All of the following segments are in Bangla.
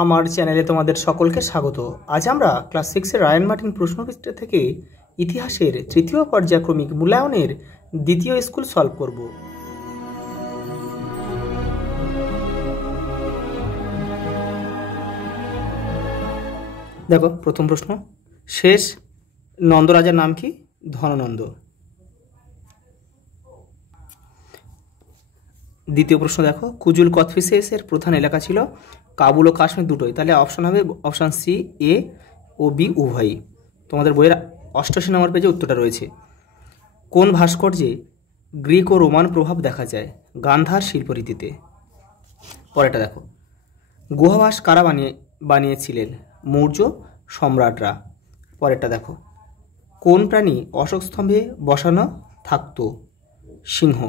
আমার চ্যানেলে তোমাদের সকলকে স্বাগত। আজ আমরা ক্লাস 6 এর রায়ান মার্টিন প্রশ্নপত্র থেকে ইতিহাসের তৃতীয় পর্যায়ক্রমিক মূল্যায়নের দ্বিতীয় স্কুল সলভ করব। দেখো প্রথম প্রশ্ন, শেষ নন্দরাজার নাম কি? ধননন্দ। দ্বিতীয় প্রশ্ন দেখো, কুজুল কথফিসেসের প্রধান এলাকা ছিল কাবুল ও কাশ্মীর দুটোই, তাহলে অপশন হবে অপশান সি, এ ও বি উভয়ই। তোমাদের বইয়ের 88 নম্বর পেজে উত্তরটা রয়েছে। কোন ভাস্কর্যে গ্রিক ও রোমান প্রভাব দেখা যায়? গান্ধার শিল্পরীতিতে। পরেরটা দেখো, গুহাবাস কারা বানিয়েছিলেন? মৌর্য সম্রাটরা। পরেরটা দেখো, কোন প্রাণী অশোক স্তম্ভে বসানো থাকতো? সিংহ।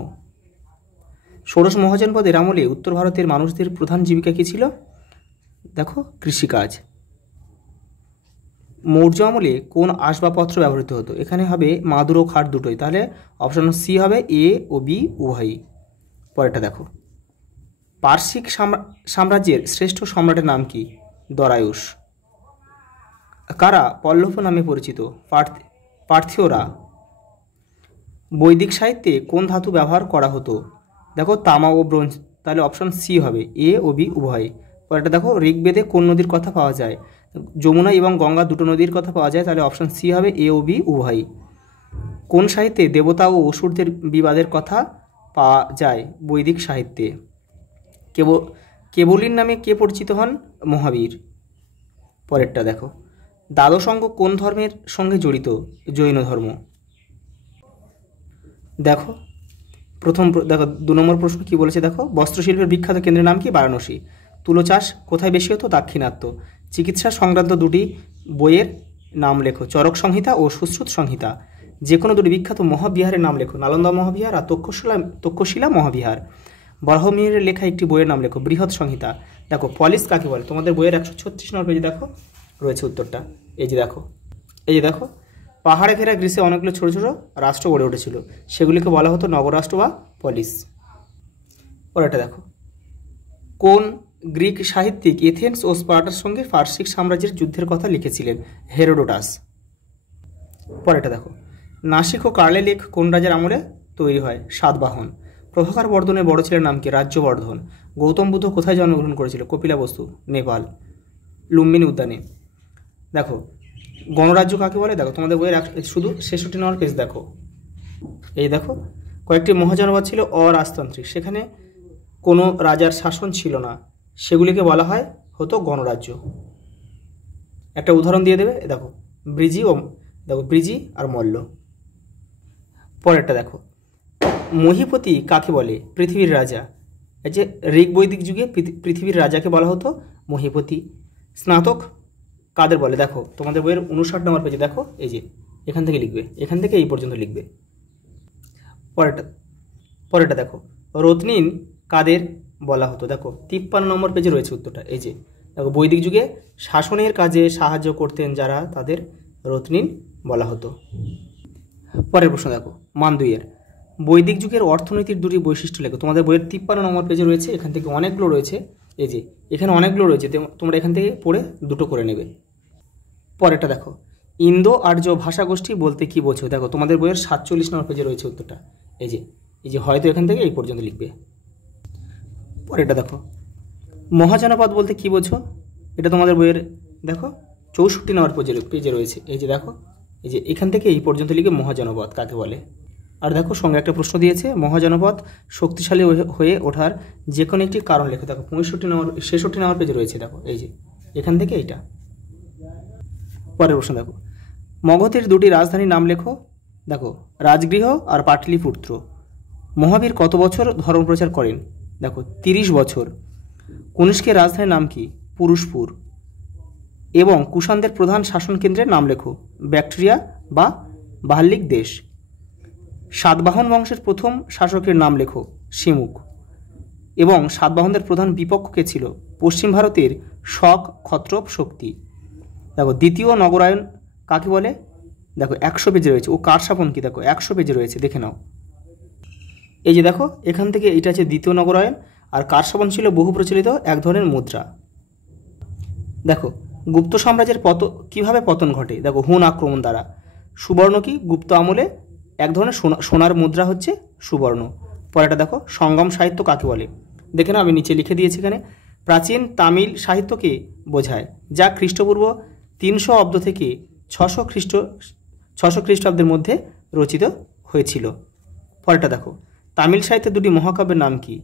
ষোড়শ মহাজনপদের আমলে উত্তর ভারতের মানুষদের প্রধান জীবিকা কী ছিল? দেখো কৃষিকাজ। মৌর্য আমলে কোন আসবাবপত্র ব্যবহৃত হতো? এখানে হবে মাদুর ও খাট দুটোই, তাহলে অপশন সি হবে এ ও বি উভয়ই। পরেরটা দেখো, পার্শ্বিক সাম্রাজ্যের শ্রেষ্ঠ সম্রাটের নাম কি? দরায়ুস। কারা পল্লব নামে পরিচিত? পার্থীয়রা। বৈদিক সাহিত্যে কোন ধাতু ব্যবহার করা হতো? দেখো তামা ও ব্রোঞ্জ, তাহলে অপশন সি হবে এ ও বি উভয়। পরেরটা দেখো, ঋগ্বেদে কোন নদীর কথা পাওয়া যায়? যমুনা এবং গঙ্গা দুটো নদীর কথা পাওয়া যায়, তাহলে অপশন সি হবে এ ও বি উভয়। কোন সাহিত্যে দেবতা ও অসুরদের বিবাদের কথা পাওয়া যায়? বৈদিক সাহিত্যে। কেবলীর নামে কে পরিচিত হন? মহাবীর। পরেরটা দেখো, দ্বাদশ অঙ্গ কোন ধর্মের সঙ্গে জড়িত? জৈন ধর্ম। দেখো দেখো 2 নম্বর প্রশ্ন কি বলেছে দেখো, বস্ত্রশিল্পের বিখ্যাত কেন্দ্রের নাম কি? বারাণসী। তুলো চাষ কোথায় বেশি হতো? দাক্ষিণাত্য। চিকিৎসা সংক্রান্ত দুটি বইয়ের নাম লেখো। চরক সংহিতা ও সুশ্রুত সংহিতা। যে কোনো দুটি বিখ্যাত মহাবিহারের নাম লেখো। নালন্দা মহাবিহার আর তক্ষশিলা মহাবিহার। বরাহমিহিরের লেখা একটি বইয়ের নাম লেখো। বৃহৎ সংহিতা। দেখো পলিস কাকে বলে? তোমাদের বইয়ের 136 নম্বর পেজে দেখো রয়েছে উত্তরটা। এই যে দেখো, পাহাড়ে ঘেরা গ্রিসে অনেকগুলো ছোট ছোট রাষ্ট্র গড়ে উঠেছিল, সেগুলিকে বলা হতো নবরাষ্ট্র বা পলিস। পরেরটা দেখো, কোন গ্রিক সাহিত্যিক এথেন্স ও স্পার্টার সঙ্গে পার্শ্বিক সাম্রাজ্যের যুদ্ধের কথা লিখেছিলেন? হেরোডোটাস। পরেরটা দেখো, নাসিক ও কার্লে লেক কোন রাজার আমলে তৈরি হয়? সাতবাহন। প্রভাকর বর্ধনের বড় ছেলের নাম কি? রাজ্যবর্ধন। গৌতম বুদ্ধ কোথায় জন্মগ্রহণ করেছিল? কপিলাবস্তু, নেপাল, লুম্বিনী উদ্যানে। দেখো গণরাজ্য কাকে বলে? দেখো তোমাদের বইয়ের শুধু 66 নম্বর পেজ দেখো। এই দেখো, কয়েকটি মহাজনপদ ছিল অরাজতান্ত্রিক, সেখানে কোনো রাজার শাসন ছিল না, সেগুলিকে বলা হতো গণরাজ্য। একটা উদাহরণ দিয়ে দেবে, দেখো ব্রিজি আর মল্ল। পরেরটা দেখো, মহীপতি কাকে বলে? পৃথিবীর রাজা। এই যে ঋগ বৈদিক যুগে পৃথিবীর রাজাকে বলা হতো মহীপতি। স্নাতক কাদের বলে? দেখো তোমাদের বইয়ের 59 নম্বর পেজে দেখো, এই যে এখান থেকে লিখবে, এখান থেকে এই পর্যন্ত লিখবে। পরেরটা দেখো, রত্নিন কাদের বলা হতো? দেখো 53 নম্বর পেজে রয়েছে উত্তরটা। এই যে দেখো, বৈদিক যুগে শাসনের কাজে সাহায্য করতেন যারা, তাদের রত্নিন বলা হতো। পরের প্রশ্ন দেখো, মান 2 এর বৈদিক যুগের অর্থনীতির দুটি বৈশিষ্ট্য লেখো। তোমাদের বইয়ের 53 নম্বর পেজে রয়েছে, এখান থেকে অনেকগুলো রয়েছে। এই যে এখানে অনেকগুলো রয়েছে, তোমরা এখান থেকে পড়ে দুটো করে নেবে। পরেরটা দেখো, ইন্দো আর্য ভাষাগোষ্ঠী বলতে কি বোঝো? দেখো তোমাদের বইয়ের 47 নম্বর পেজে রয়েছে উত্তরটা। এই যে হয়তো এখান থেকে এই পর্যন্ত লিখবে। পরেরটা দেখো, মহাজনপদ বলতে কি বোঝো? এটা তোমাদের বইয়ের দেখো 64 নম্বর পেজে রয়েছে। এই যে দেখো, এই যে এখান থেকে এই পর্যন্ত লিখে মহাজনপদ কাকে বলে। আর দেখো সঙ্গে একটা প্রশ্ন দিয়েছে, মহাজনপদ শক্তিশালী হয়ে ওঠার যে কোনো একটি কারণ লেখো। দেখো 66 নম্বর পেজে রয়েছে, দেখো এই যে এখান থেকে এইটা। পরের প্রশ্ন দেখো, মগধের দুটি রাজধানীর নাম লেখো। দেখো রাজগৃহ আর পাটলিপুত্র। মহাবীর কত বছর ধর্ম প্রচার করেন? দেখো 30 বছর। কনিষ্কের রাজধানীর নাম কি? পুরুষপুর। এবং কুষাণদের প্রধান শাসন কেন্দ্রের নাম লেখো। ব্যাকট্রিয়া বা বাহ্লিক দেশ। সাতবাহন বংশের প্রথম শাসকের নাম লেখো। শিমুখ। এবং সাতবাহনদের প্রধান বিপক্ষ কে ছিল? পশ্চিম ভারতের শক, ক্ষত্রপ, শক্তি। দেখো দ্বিতীয় নগরায়ণ কাকে বলে? দেখো 100 পেজে রয়েছে। ও কারসাপন কি? দেখো 100 পেজে রয়েছে, দেখে নাও। এই যে দেখো এখান থেকে এটা আছে দ্বিতীয় নগরায়ণ, আর কারসাপন ছিল বহু প্রচলিত এক ধরনের মুদ্রা। দেখো গুপ্ত সাম্রাজ্যের কীভাবে পতন ঘটে, দেখো হুন আক্রমণ দ্বারা। সুবর্ণ কি, গুপ্ত আমলে এক ধরনের সোনার মুদ্রা হচ্ছে সুবর্ণ। পরেরটা দেখো সঙ্গম সাহিত্য কাকে বলে, দেখে না আমি নিচে লিখে দিয়েছি এখানে। প্রাচীন তামিল সাহিত্যকে বোঝায় যা খ্রিস্টপূর্ব 300 অব্দ থেকে 600 খ্রিস্টাব্দের মধ্যে রচিত হয়েছিল। পরেরটা দেখো তামিল সাহিত্যের দুটি মহাকাব্যের নাম কি,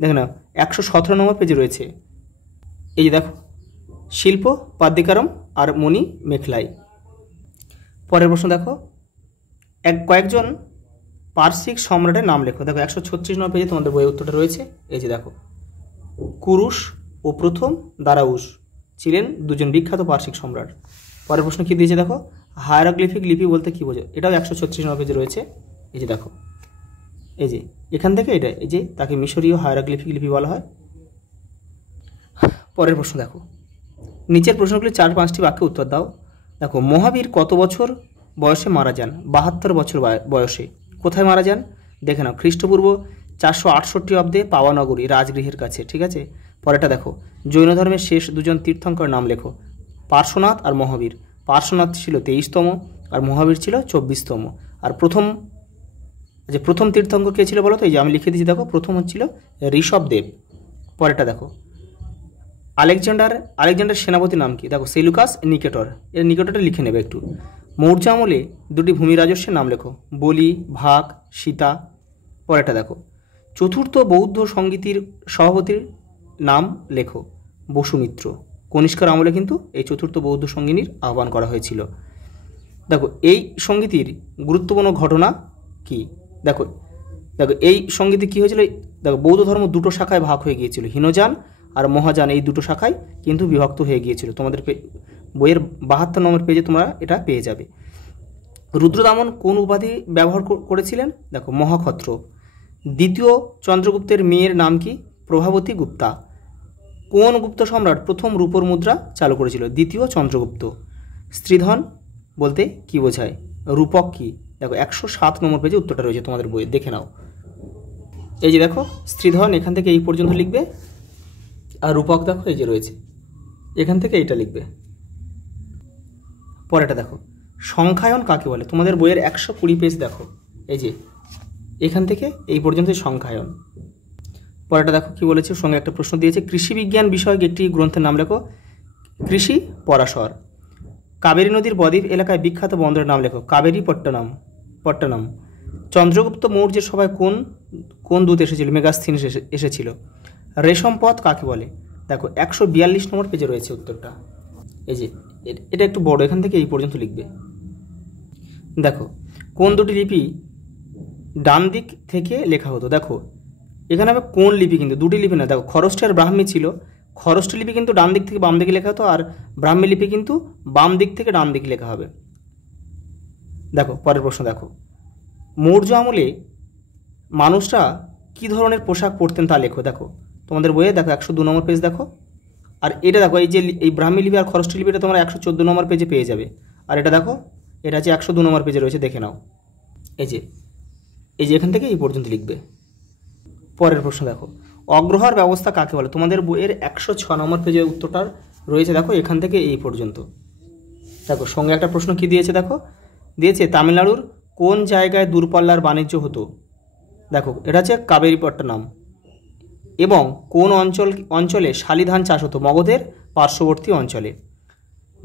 দেখে না 117 নম্বর পেজে রয়েছে। এই যে দেখো শিল্প পাদ্দিকারম আর মণি মেখলাই। পরের প্রশ্ন দেখো কয়েকজন পার্সিক সম্রাটের নাম লেখো, দেখো 136 নম্বর পেজে তোমাদের বইয়ের উত্তরটা রয়েছে। এই যে দেখো কুরুশ ও প্রথম দারাউস ছিলেন দুজন বিখ্যাত পার্সিক সম্রাট। পরের প্রশ্ন কি দিয়েছে দেখো হায়ারোগ্লিফিক লিপি বলতে কি বোঝো, এটাও 136 নম্বর পেজে রয়েছে। এই যে দেখো এই যে এখান থেকে এটা, এই যে তাকে মিশরীয় হায়ারোগ্লিফিক লিপি বলা হয়। পরের প্রশ্ন দেখো নিচের প্রশ্নগুলি 4-5টি বাক্যে উত্তর দাও। দেখো মহাবীর কত বছর বয়সে মারা যান, 72 বছর বয়সে। কোথায় মারা যান, দেখে নাও খ্রিস্টপূর্ব 468 অব্দে পাওয়ানগরী রাজগৃহের কাছে, ঠিক আছে। পরেরটা দেখো জৈন ধর্মের শেষ দুজন তীর্থঙ্কর নাম লেখো, পার্শ্বনাথ আর মহাবীর। পার্শ্বনাথ ছিল 23তম আর মহাবীর ছিল 24তম। আর প্রথম তীর্থঙ্কর কে ছিল বলো তো, এই যে আমি লিখে দিয়েছি দেখো, প্রথম হচ্ছিল ঋষভদেব। পরেরটা দেখো আলেকজান্ডার সেনাপতির নাম কি, দেখো সেলুকাস নিকেটর। এর নিকেটরটা লিখে নেবে একটু। মৌর্য আমলে দুটি ভূমি রাজস্বের নাম লেখো, বলি ভাগ সীতা। পরেরটা দেখো চতুর্থ বৌদ্ধ সঙ্গীতির সভাপতির নাম লেখো, বসুমিত্র। কনিষ্কের আমলে কিন্তু এই চতুর্থ বৌদ্ধ সঙ্গিনীর আহ্বান করা হয়েছিল। দেখো এই সঙ্গীতির গুরুত্বপূর্ণ ঘটনা কি, দেখো এই সঙ্গীতে কী হয়েছিল, দেখো বৌদ্ধ ধর্ম দুটো শাখায় ভাগ হয়ে গিয়েছিল, হীনযান আর মহাযান, এই দুটো শাখায় কিন্তু বিভক্ত হয়ে গিয়েছিল। তোমাদের বইয়ের 72 নম্বর পেজে তোমরা এটা পেয়ে যাবে। রুদ্রদামন কোন উপাধি ব্যবহার করেছিলেন, দেখো মহাক্ষত্র। দ্বিতীয় চন্দ্রগুপ্তের মেয়ের নাম কি, প্রভাবতী গুপ্তা। কোন গুপ্ত সম্রাট প্রথম রূপোর মুদ্রা চালু করেছিল, দ্বিতীয় চন্দ্রগুপ্ত। স্ত্রীধন বলতে কি বোঝায়, রূপক কি, দেখো 107 নম্বর পেজে উত্তরটা রয়েছে তোমাদের বইয়ে, দেখে নাও। এই যে দেখো স্ত্রীধন এখান থেকে এই পর্যন্ত লিখবে, আর রূপক দেখো এই যে রয়েছে এখান থেকে এইটা লিখবে। পরেটা দেখো সংখ্যায়ন কাকে বলে, তোমাদের বইয়ের 120 পেজ দেখো, এই যে এখান থেকে এই পর্যন্ত সংখ্যায়ন। পরেটা দেখো কি বলেছে, সঙ্গে একটা প্রশ্ন দিয়েছে, কৃষি বিজ্ঞান বিষয়ক একটি গ্রন্থের নাম লেখো, কৃষি পরাশর। কাবেরী নদীর বদ্বীপ এলাকায় বিখ্যাত বন্দরের নাম লেখো, কাবেরী পট্টনম। চন্দ্রগুপ্ত মৌর্যের সভায় কোন দূত এসেছিল, মেগাস্থিনিস এসেছিল। রেশম পথ কাকে বলে, দেখো 142 নম্বর পেজে রয়েছে উত্তরটা। এই যে এটা একটু বড়, এখান থেকে এই পর্যন্ত লিখবে। দেখো কোন দুটি লিপি ডান দিক থেকে লেখা হতো, দেখো এখানে হবে কোন লিপি, কিন্তু দুটি লিপি না, দেখো খরষ্টি আর ব্রাহ্মী ছিল। খরষ্টি লিপি কিন্তু ডান দিক থেকে বাম দিকে লেখা হতো, আর ব্রাহ্মী লিপি কিন্তু বাম দিক থেকে ডান দিকে লেখা হবে। দেখো পরের প্রশ্ন দেখো মৌর্য আমলে মানুষরা কী ধরনের পোশাক পরতেন তা লেখো, দেখো তোমাদের বইয়ে দেখো 102 নম্বর পেজ দেখো। আর এটা দেখো এই যে এই ব্রাহ্মী লিপি আর খরষ্টি লিপিটা তোমরা 114 নম্বর পেজে পেয়ে যাবে। আর এটা দেখো এটা হচ্ছে 102 নম্বর পেজে রয়েছে, দেখে নাও। এই যে এখান থেকে এই পর্যন্ত লিখবে। পরের প্রশ্ন দেখো অগ্রহার ব্যবস্থা কাকে বলে, তোমাদের বইয়ের 106 নম্বর পেজে উত্তরটার রয়েছে, দেখো এখান থেকে এই পর্যন্ত। দেখো সঙ্গে একটা প্রশ্ন কি দিয়েছে, দেখো দিয়েছে তামিলনাড়ুর কোন জায়গায় দূরপাল্লার বাণিজ্য হতো, দেখো এটা হচ্ছে কাবেরীপট্টনম। এবং কোন অঞ্চলে শালি ধান চাষ হতো, মগধের পার্শ্ববর্তী অঞ্চলে।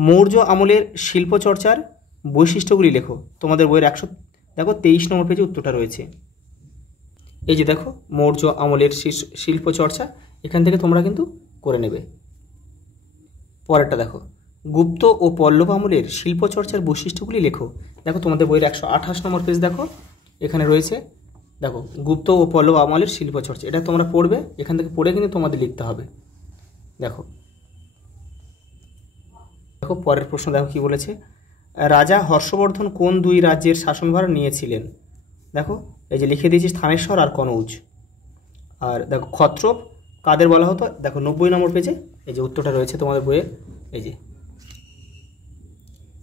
মৌর্য আমলের শিল্পচর্চার বৈশিষ্ট্যগুলি লেখো, তোমাদের বইয়ের 123 নম্বর পেজে উত্তরটা রয়েছে। এই যে দেখো মৌর্য আমলের শিল্পচর্চা, এখান থেকে তোমরা কিন্তু করে নেবে। পরেরটা দেখো গুপ্ত ও পল্লব আমলের শিল্পচর্চার বৈশিষ্ট্যগুলি লেখো, দেখো তোমাদের বইয়ের 128 নম্বর পেজ দেখো এখানে রয়েছে। দেখো গুপ্ত ও পল্লব আমলের শিল্পচর্চা, এটা তোমরা পড়বে, এখান থেকে পড়ে কিন্তু তোমাদের লিখতে হবে। দেখো পরের প্রশ্ন দেখো কি বলেছে, রাজা হর্ষবর্ধন কোন দুই রাজ্যের শাসনভার নিয়েছিলেন, দেখো এই যে লিখে দিয়েছি স্থানেশ্বর আর কনৌজ। আর দেখো ক্ষত্রপ কাদের বলা হতো, দেখো 90 নম্বর পেজে এই যে উত্তরটা রয়েছে তোমাদের বইয়ে। এই যে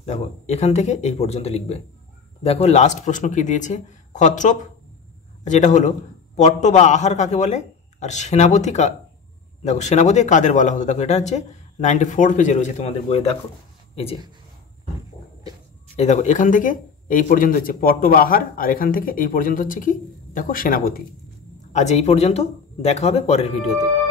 দেখো এখান থেকে এই পর্যন্ত লিখবে। দেখো লাস্ট প্রশ্ন কি দিয়েছে, ক্ষত্রপ যেটা হলো পট্ট বা আহার কাকে বলে, আর সেনাপতি দেখো সেনাপতি কাদের বলা হতো, দেখো এটা হচ্ছে 94 পেজে রয়েছে তোমাদের বইয়ে। দেখো এই যে এই দেখো এখান থেকে এই পর্যন্ত হচ্ছে পট্টবাহার, আর এখান থেকে এই পর্যন্ত হচ্ছে কি দেখো সেনাপতি। আজ এই পর্যন্ত, দেখা হবে পরের ভিডিওতে।